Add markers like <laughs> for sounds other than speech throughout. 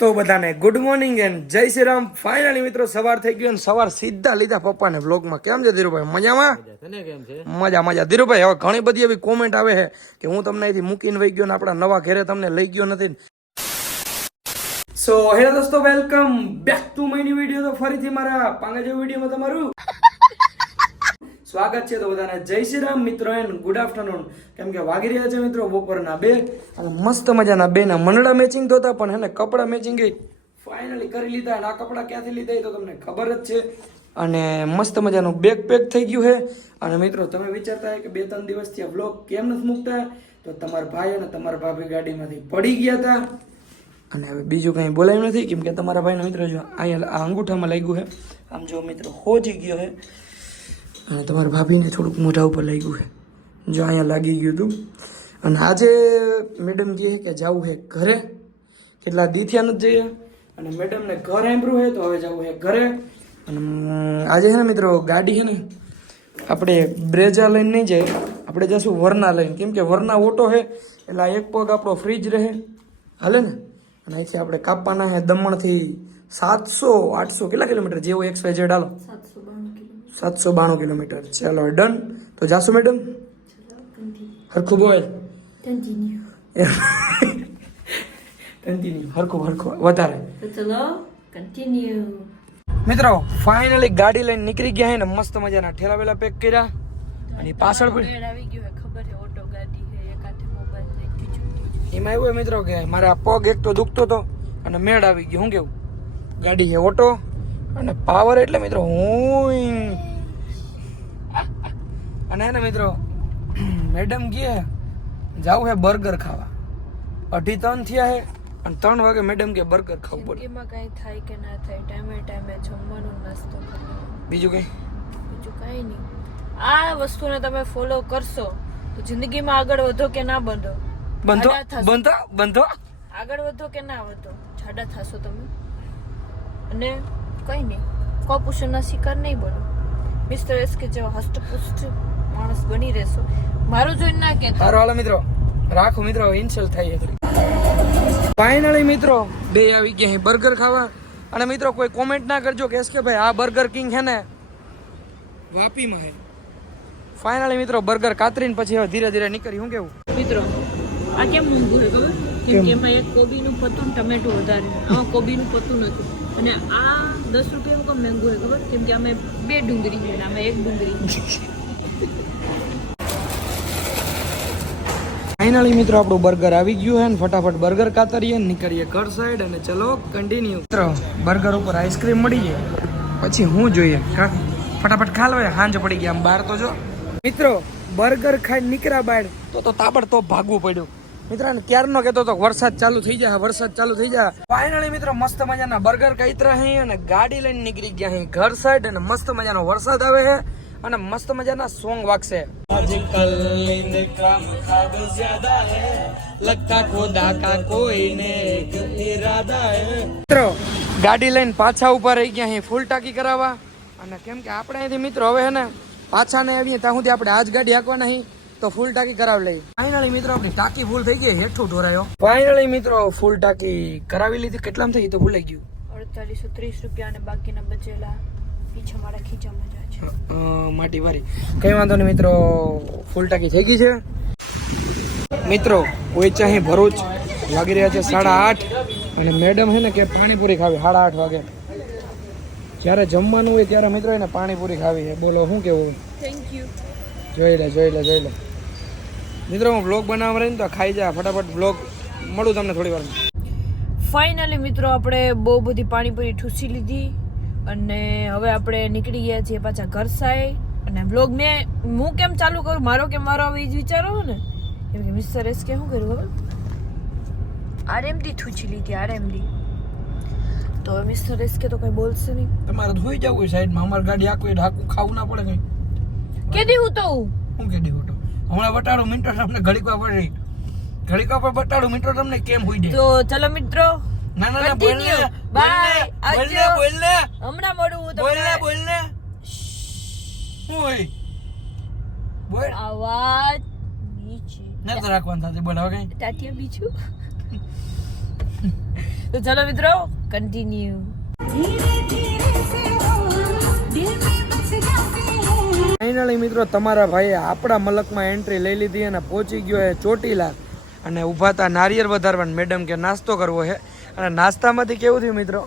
તો બધાને good morning and જય શ્રી રામ. ફાઇનલી મિત્રો સવાર થઈ ગયો અને સવાર સીધા લીધા પપ્પાને વ્લોગમાં કેમ છે ધીરુભાઈ? મજામાં? મજા. મજા ધીરુભાઈ હવે ઘણી બધી એવી કોમેન્ટ આવે છે કે હું તમને અહીંથી મૂકીને વહી ગયો ને આપણા નવા ઘરે તમને લઈ ગયો નથી. સો હેલો દોસ્તો welcome back to my new video તો ફરીથી મારા પાંગા જેવા વિડીયોમાં તમારું સ્વાગત છે તો બધાને જય શ્રી રામ મિત્રો એન્ડ ગુડ આફ્ટરનૂન કેમ કે વાગી રહ્યા છે મિત્રો બપોરના બે અને મસ્ત મજાના બે ના મંડળા મેચિંગ તો હતા, પણ એને કપડાં મેચિંગ ફાઇનલી કરી લીધા અને આ કપડાં ક્યાંથી લીધા એ તો તમને ખબર જ છે. અને મસ્ત મજાનું બેગ પેક થઈ ગયું છે અને મિત્રો, તમે વિચારતા કે બે ત્રણ દિવસથી આ બ્લોગ કેમ નથી મૂકતા? તો તમારા ભાઈ અને તમારા ભાભી ગાડીમાંથી પડી ગયા હતા. અને હવે બીજું કંઈ બોલાયું નથી, કેમ કે તમારા ભાઈના મિત્ર જો અહીંયા આ અંગૂઠામાં લાગ્યું છે આમ જો મિત્રો, હોજી ગયો છે અને તમારા ભાભીને થોડુંક મોઢા ઉપર લાગ્યું છે. જો અહીંયા લાગી ગયું હતું. અને આજે મેડમ કહે કે જવું છે ઘરે. કેટલા દીથિયા નથી જઈએ અને મેડમને ઘર એમ્પ્રુવ છે તો હવે જવું છે ઘરે. અને આજે છે ને મિત્રો ગાડી છે ને, આપણે બ્રેજા લઈને નહીં જાય. આપણે જશું વરના લઈને. કેમ કે વરના ઓટો છે, એટલે એક પગ આપણો ફ્રીજ રહે. હાલે ને? અને અહીંથી આપણે કાપવાના છે દમણથી સાતસો, આઠસો, કેટલા કિલોમીટર જેવો એક્સ વાય જેડ હાલો? સાતસો. બાણું કિલોમીટર. ચાલો ડન. તો જાશું મેડમ? હરખું બોલ. કન્ટિન્યુ હરખું હરખું. વધારે. કન્ટિન્યુ મિત્રો ફાઇનલી ગાડી લઈને નીકળી ગયા હે ને મસ્ત મજાના ઠેલા વેલા પેક કર્યા. અને પાછળ પણ આવી ગયું હે ખબર છે ઓટો ગાડી હે એક હાથે મોબાઈલ એમાં એવું હે મિત્રો કે મારા પગ એક તો દુખતો હતો અને મેળ આવી ગયો હું કેવું? ગાડી છે ઓટો અને પાવર એટલે મિત્રો હું અને એને મિત્રો મેડમ કહે જાવું હે બર્ગર ખાવા. અઢી ત્રણ થયા હે અને ત્રણ વાગે મેડમ કે બર્ગર ખાવું પડે એમાં કાંઈ થાય કે ના થાય ટાઈમે ટાઈમે જમવાનું નાસ્તો બીજું કઈ? બીજું કઈ નહીં. આ વસ્તુને તમે ફોલો કરશો તો જિંદગીમાં આગળ વધો કે ના બંધો જાડા બંધો બંધો? આગળ વધો કે ના વધો? જાડા થશો તમે? અને કંઈ નહીં. કોપુષણના શિકાર નહીં બનો મિસ્ટર એસ કે જેવા હસ્તપુષ્ટ માણસ બની રહેશો. મારું જોઈને ના કે હાલો મિત્રો. રાખો મિત્રો ઇન્સલ્ટ થાય છે. ફાઇનલી મિત્રો બે આવી ગયા છે બર્ગર ખાવા. અને મિત્રો કોઈ કોમેન્ટ ના કરજો કે કે ભાઈ આ બર્ગર કિંગ છે ને વાપીમાં હે ફાઇનલી મિત્રો બર્ગર કાતરીને પછી હવે ધીરે ધીરે નીકળી. હું કેવું? મિત્રો આ કેમ મોંઘું છે ખબર? કેમ કે એમાં એક કોબીનું પતું ને ટમેટું વધારે. આમાં કોબીનું પત્તું નથી. અને આ દસ રૂપિયાનું કેમ મોંઘું છે ખબર? કેમ કે અમે બે ડુંગળી છે અને આમાં એક ડુંગળી. ફાઇનલી મિત્રો, આપણું બર્ગર આવી ગયું હે ફટાફટ બર્ગર કાતરીએ નીકળીએ ઘર સાઈડ અને ચલો કન્ટિન્યુ મિત્રો બર્ગર ઉપર આઈસ્ક્રીમ મળી જાય પછી હું જોઈએ. ફટાફટ ખાલવાય હાંજ પડી ગયા આમ બહાર તો જો. મિત્રો બર્ગર ખાઈ નીકળ્યા બહાર તો તો તાબડ તો ભાગવું પડ્યું. મિત્રો ને ક્યારનો કહેતો તો વરસાદ ચાલુ થઈ જાય વરસાદ ચાલુ થઈ જાય. ફાઇનલી મિત્રો, મસ્ત મજાના બર્ગર કઈતરા હે અને ગાડી લઈને નીકળી ગયા હે ઘર સાઈડ અને મસ્ત મજાનો વરસાદ આવે છે અને મસ્ત મજાના સોંગ વાગશે. મિત્રો ગાડી લઈને પાછા ઉપર રહી ગયા હે ફૂલ ટાંકી કરાવવા. અને કેમ કે આપણે અહીંથી મિત્રો હવે હે ને પાછા ને આવીએ ત્યાં સુધી આપણે આજ ગાડી હાંકવાના નહીં તો ફૂલ ટાંકી કરાવી લઈ ફાઇનલી મિત્રો આપણી ટાંકી ફૂલ થઈ ગઈ હેઠું ઢોરાયો. ફાઇનલી મિત્રો ફૂલ ટાંકી કરાવી લીધી. કેટલામાં થઈ તો ભૂલાઈ ગયું? અડતાલીસો ત્રીસ રૂપિયા અને બાકીના બચેલા. જાય માટી વારી. કઈ વાંધો નહીં મિત્રો ફૂલ ટાંકી થઈ ગઈ છે. મિત્રો કોઈ ચાહી ભરૂચ લાગી રહ્યા છે સાડા આઠ. અને મેડમ છે ને કે પાણીપુરી ખાવી સાડા આઠ વાગે. જ્યારે જમવાનું હોય ત્યારે મિત્રો એને પાણીપુરી ખાવી છે. બોલો શું કેવું? થેન્ક યુ જોઈ લે જોઈ લે જોઈ લે. મિત્રો હું બ્લોગ બનાવવા રહીને તો ખાઈ જા ફટાફટ બ્લોગ મળું તમને થોડી વાર ફાઇનલી મિત્રો આપણે બહુ બધી પાણીપુરી ઠૂસી લીધી. અને હવે આપણે નીકળી ગયા છીએ પાછા ઘર સાઈ અને બ્લોગ મેં હું કેમ ચાલુ કરું? મારો કેમ મારો? હવે જ વિચારો હો ને. કેમ કે મિસ્ટર એસ કે શું કર્યું ખબર? આરએમડી થૂચી લીધી આરએમડી તો મિસ્ટર એસ કે તો કઈ બોલશે નહીં. તમારે ધોઈ જવું હોય સાઈડમાં અમારી ગાડી આખું ઢાકું ખાવું ના પડે કઈ. કેદી હું તો હું? કે તો હમણાં વટાડો મિન્ટો તમને ઘડીકવા પડી ઘડીકવા પર બટાડું મિનિટો તમને કેમ હોય તો ચલો મિત્રો ના ના ના બોલ ને. બાય બોલ ને બોલ ને. હમણાં મળું હું બોલ ને બોલ ને. ઓય બોલ. આવાજ નીચે. ના તો રાખવાનું થાતે બોલ હવે કઈ? તાત્યા બીજું. તો ચલો મિત્રો કન્ટિન્યુ ફાઇનલી મિત્રો તમારા ભાઈએ આપણા મલકમાં એન્ટ્રી લઈ લીધી અને પહોંચી ગયો એ ચોટીલા. અને ઊભા હતા નારિયેળ વધારવાનું મેડમ કે નાસ્તો કરવો છે. અને નાસ્તામાંથી કેવું થયું મિત્રો?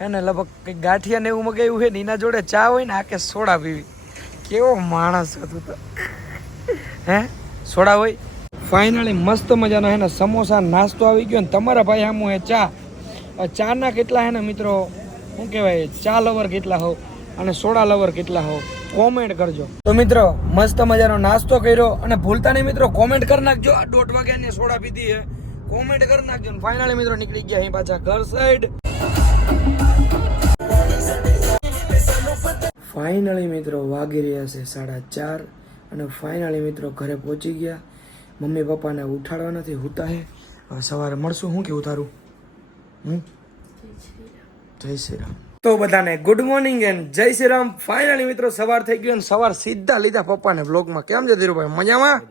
હે ને લગભગ કંઈક ગાંઠિયા ને એવું મગાવ્યું છે ને એના જોડે ચા હોય ને આકે સોડા પીવી. કેવો માણસ હતું તો. હે? સોડા હોય? ફાઇનલી મસ્ત મજાનો હે ને સમોસા નાસ્તો આવી ગયો ને તમારા ભાઈ આમ હે ચા. ચાના કેટલા હે ને મિત્રો? શું કહેવાય? ચા લવર કેટલા હો? અને સોડા લવર કેટલા હો? કોમેન્ટ કરજો. તો મિત્રો, મસ્ત મજાનો નાસ્તો કર્યો અને ભૂલતા નહીં મિત્રો, કોમેન્ટ કરી નાખજો. આ દોઢ વાગ્યાની સોડા પીધી છે કોમેન્ટ કરી નાખજો ફાઇનલી મિત્રો નીકળી ગયા અહીં પાછા ઘર સાઈડ ફાઇનલી મિત્રો વાગી રહ્યા છે સાડા ચાર અને ફાઇનલી મિત્રો ઘરે પહોંચી ગયા. મમ્મી પપ્પાને ઉઠાડવા નથી હુતા હે. હવે સવારે મળશું. હું કેવું તારું હમ જય શ્રી રામ. તો બધાને ગુડ મોર્નિંગ એન્ડ જય શ્રી રામ. ફાઇનલી મિત્રો સવાર થઈ ગયો અને સવાર સીધા લીધા પપ્પાને વ્લોગમાં કેમ છે ધીરુભાઈ? મજામાં?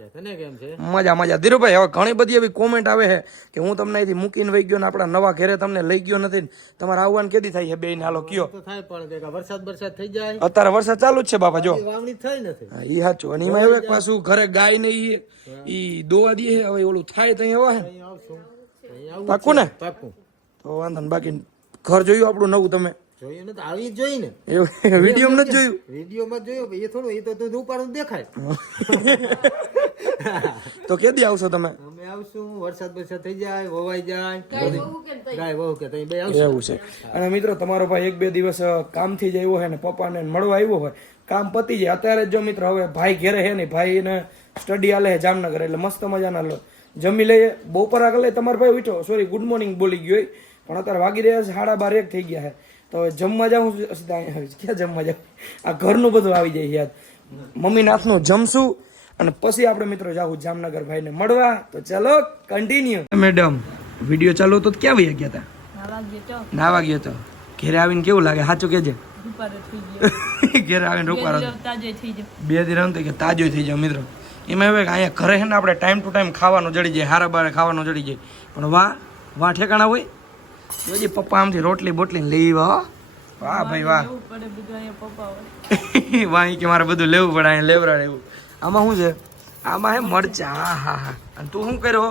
મજા. મજા ધીરુભાઈ હવે ઘણી બધી એવી કોમેન્ટ આવે છે કે હું તમને અહીંથી મૂકીને વહી ગયો ને આપણા નવા ઘરે તમને લઈ ગયો નથી ને. તમારે આવવાનું કેદી થાય છે બે હાલો કયો. થાય પણ વરસાદ વરસાદ થઈ જાય. અત્યારે વરસાદ ચાલુ જ છે બાપા જો. એ સાચું. અને એમાં એવું એક પાછું ઘરે ગાય નહીં એ દોવા દે હવે ઓલું થાય તો હવે પાકું ને? પાકું. તો વાંધો ને બાકી ઘર જોયું આપણું નવું તમે? જોયું ને તો આવી જોઈ ને વીડિયો નથી જોયું વિડીયોમાં જોયું એ થોડું એ તો તું ઉપાડું દેખાય. <laughs> તો કેદી આવશો તમે? અમે આવશું વરસાદ વરસાદ થઈ જાય વવાઈ જાય. ગાય વહુ કે તઈ? બે આવશું. એવું છે. અને મિત્રો તમારો ભાઈ એક બે દિવસ કામ કામથી જ આવ્યો હોય ને પપ્પાને મળવા આવ્યો હોય કામ પતી જાય. અત્યારે જ મિત્રો હવે ભાઈ ઘેરે હે ને ભાઈને સ્ટડી આલે હે જામનગર એટલે મસ્ત મજાના લો જમી લઈએ. બપોરા આગળ તમારો ભાઈ ઉઠો સોરી ગુડ મોર્નિંગ બોલી ગયો પણ અત્યારે વાગી રહ્યા છે સાડા બાર એક થઈ ગયા છે. તો હવે જમવા જાઉં સીધા અહીંયા આવી. ક્યાં જમવા જાઉં? આ ઘરનું બધું આવી જાય યાદ મમ્મી નાથનું જમશું અને પછી આપણે મિત્રો જાવું જામનગર ભાઈને મળવા. તો ચાલો કન્ટિન્યુ મેડમ વીડિયો ચાલુ તો ક્યાં વહી ગયા હતા નાવા ગયો તો. ઘેરે આવીને કેવું લાગે? સાચું કેજે <laughs> ઘેરે આવીને રોકવા બે દી રમતો કે તાજો થઈ જાય મિત્રો. એમાં એવું કે અહીંયા ઘરે છે ને આપણે ટાઈમ ટુ ટાઈમ ખાવાનું જડી જાય હારા બારે ખાવાનું જડી જાય. પણ વાહ વાહ ઠેકાણા હોય. જોજી પપ્પા આમથી રોટલી બોટલી લઈ વાહ વાહ ભાઈ વાહ. એવું પડે બધું અહીંયા પપ્પા <laughs> વાહ કે મારે બધું લેવું પડે અહીંયા લેવરાડ એવું. આમાં શું છે? આમાં હે મરચા હા હા હા. અને તું શું કર્યો?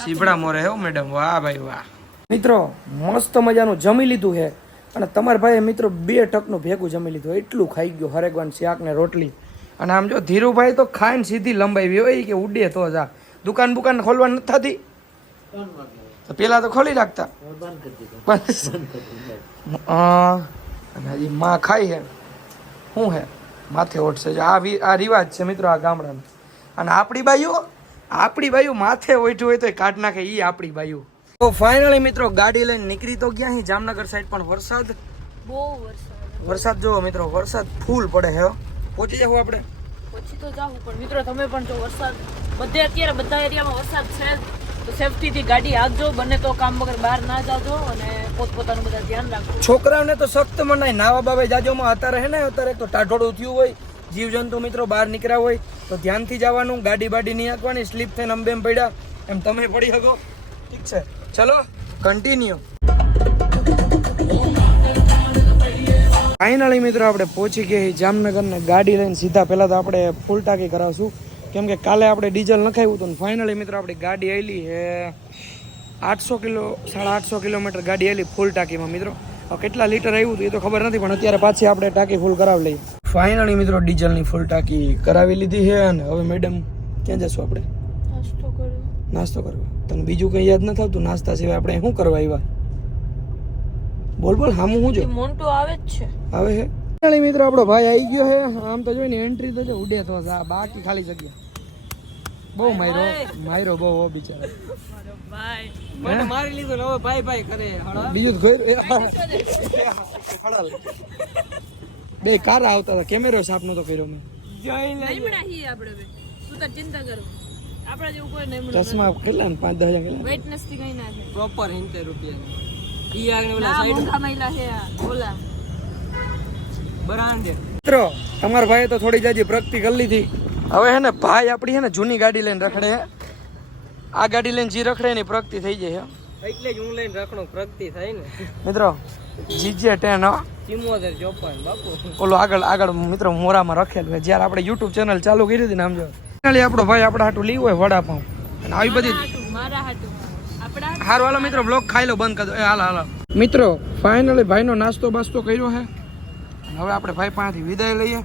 સીભડા મોરે હો મેડમ. વાહ ભાઈ વાહ. મિત્રો મસ્ત મજાનું જમી લીધું હે અને તમારા ભાઈએ મિત્રો બે ટકનું ભેગું જમી લીધું. એટલું ખાઈ ગયું હરેકવાન શાક ને રોટલી. અને આમ જો ધીરુભાઈ તો ખાઈને સીધી લંબાઈ હોય કે ઉડે તો જા. દુકાન બુકાન ખોલવા નથી થતી? તો પેલા તો ખોલી રાખતા. અને હજી માં ખાઈ હે. શું હે? માથે ઓઢશે. જો આ આ રિવાજ છે મિત્રો આ ગામડાનો. અને આપણી બાઈઓ આપણી બાઈઓ માથે ઓઢ્યું હોય તો કાઢ નાખે ઈ આપણી બાઈઓ. તો ફાઇનલી મિત્રો ગાડી લઈને નીકળી તો ગયા જામનગર સાઈડ પણ વરસાદ. બહુ વરસાદ. વરસાદ જોવો મિત્રો. વરસાદ ફૂલ પડે હે પહોંચી જવું આપણે. પછી તો જાવું પણ મિત્રો તમે પણ જો વરસાદ બધે અત્યારે બધા એરિયામાં વરસાદ છે જ. તો સેફટીથી ગાડી હાંકજો, બને તો કામ વગર બહાર ના જાજો અને પોતપોતાનું બધા ધ્યાન રાખજો. છોકરાઓને તો સખ્ત મનાય, નાવા બાબે જાજોમાં અત્યારે હે ને, અત્યારે તો ટાઢોડું થયું હોય, જીવજંતુ મિત્રો બહાર નીકળ્યા હોય, તો ધ્યાનથી જવાનું, ગાડી બાડી નહીં આંકવાની સ્લીપ થઈને અંબેમ પડ્યા, એમ તમે પડી શકો. ઠીક છે. ચલો કન્ટિન્યુ ફાઇનલી મિત્રો, આપણે પહોંચી ગયા જામનગરને ગાડી લઈને સીધા, પહેલાં તો આપણે ફૂલ ટાંકી કરાવશું. કેમ કે કાલે આપણે ડીઝલ નખાવ્યું હતું ફાઇનલી મિત્રો આપણી ગાડી આવેલી હે આઠસો કિલો સાડા આઠસો કિલોમીટર ગાડી આવેલી ફૂલ ટાંકીમાં મિત્રો. કેટલા લીટર આવ્યું હતું એ તો ખબર નથી પણ અત્યારે પાછી આપણે ટાંકી ફૂલ કરાવી લઈએ. ફાઇનલી મિત્રો ડીઝલની ફૂલ ટાંકી કરાવી લીધી છે અને હવે મેડમ ક્યાં જશું આપણે? નાસ્તો કરવો તને બીજું કંઈ યાદ નથી આવતું? નાસ્તા સિવાય આપણે શું કરવા આવ્યા? બોલ બોલ હામું શું જો મોન્ટો આવે જ છે. આવે છે? ફાઇનલી મિત્રો આપણો ભાઈ આવી ગયો છે. આમ તો જોઈને એન્ટ્રી તો જો ઉડે તો આ બાકી ખાલી જગ્યા. બહુ માયરો માયરો બહુ હો બિચારા. ભાઈ. મારી લીધું હવે ભાઈ ભાઈ કરે. બીજું તો ખોયું હળાલ. બે કાર આવતા હતા. કેમેરો સાફ નતો કર્યો મેં. લે મળ્યા હી આપણે બે તું તો ચિંતા કરો. આપણા જેવું કોઈ નહીં ચશ્મા કેટલા ને? પાંચ દસ હજાર કેટલા? વેટનેસથી કઈ ના છે પ્રોપર સિત્તેર રૂપિયા. ઈ આગળ ઓલા સાઈડ મહિલા છે ઓલા. બ્રાન્ડ મિત્રો તમારા ભાઈએ તો થોડી જાજી પ્રગતિ કરી લીધી. હવે હે ને ભાઈ આપણી હે ને જૂની ગાડી લઈને રખડે. આ ગાડી લઈને જી રખડે એની પ્રગતિ થઈ જાય એટલે જ હું લઈને રખડું પ્રગતિ થાય ને. મિત્રો જીજે ટેન ચિમોતેર ચોપન બાપુ. ઓલો આગળ આગળ મિત્રો મોરામાં રખેલું છે જ્યારે આપણે યુટ્યુબ ચેનલ ચાલુ કરી હતી ને આમ જો. ફાઇનલી આપણો ભાઈ આપણા હાટું લીવું હોય વડાપાઉં. અને આવી બધી હારું હાલો મિત્રો બ્લોગ ખાઈ લો બંધ કરી દો. એ હાલ હાલો. મિત્રો ફાઇનલી ભાઈનો નાસ્તો બાસ્તો કર્યો છે અને હવે આપણે ભાઈ પાસેથી વિદાય લઈએ.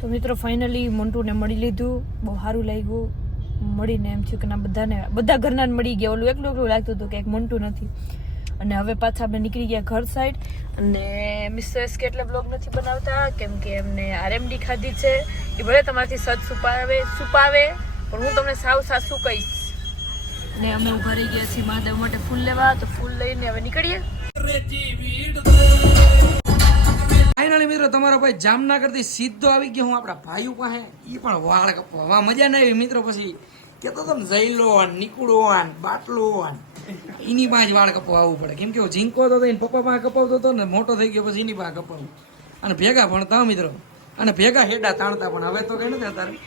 તો મિત્રો ફાઇનલી મોન્ટુને મળી લીધું. બહુ સારું લાગ્યું. મળીને એમ થયું કે ના બધાને બધા ઘરના મળી ગયા. ઓલું એકલું એકલું લાગતું હતું કે એક મોન્ટુ નથી. અને હવે પાછા આપણે નીકળી ગયા ઘર સાઈડ અને મિસેસ કે એટલે બ્લોગ નથી બનાવતા કેમ કે એમને આરએમડી ખાધી છે. એ ભલે તમારાથી સજ સુપાવે સુપાવે પણ હું તમને સાવ સાસુ કહીશ. ને અમે ઊભા રહી ગયા છીએ મહાદેવ માટે ફૂલ લેવા. તો ફૂલ લઈને હવે નીકળીએ. ફાઇનલી મિત્રો, તમારો ભાઈ જામનગરથી સીધો આવી ગયો, હું આપણા ભાઈ પાસે એ પણ વાળ કપવા. મજા ના આવી મિત્રો પછી. કેતો તો ને જઈલો નીકળો બાટલો એની પાસે વાળ કપવા આવવું પડે. કેમ કે હું ઝીંકો હતો એના પપ્પા પાસે કપાવતો હતો ને, મોટો થઈ ગયો પછી એની પાસે કપાવું. અને ભેગા ભણતા મિત્રો. અને ભેગા હેડા તાણતા પણ. હવે તો કઈ નથી અત્યારે.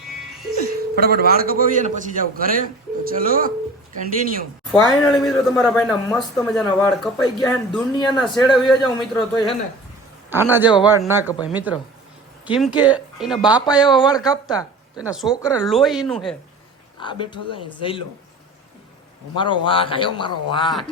ફટાફટ વાળ કપાવીએ ને પછી જાવ ઘરે. તો ચલો કન્ટિન્યુ ફાઇનલી મિત્રો, તમારા ભાઈના મસ્ત મજાના વાળ કપાઈ ગયા હે દુનિયાના શેડે વ્યો જાવ મિત્રો તો હે ને. આના જેવા વાળ ના કપાય, મિત્રો. કેમ કે એના બાપા એવા વાળ કાપતા, તો એના છોકરા લોહી એનું હે. આ બેઠો જાય જઈ લો મારો વાઘ આવ્યો મારો વાઘ.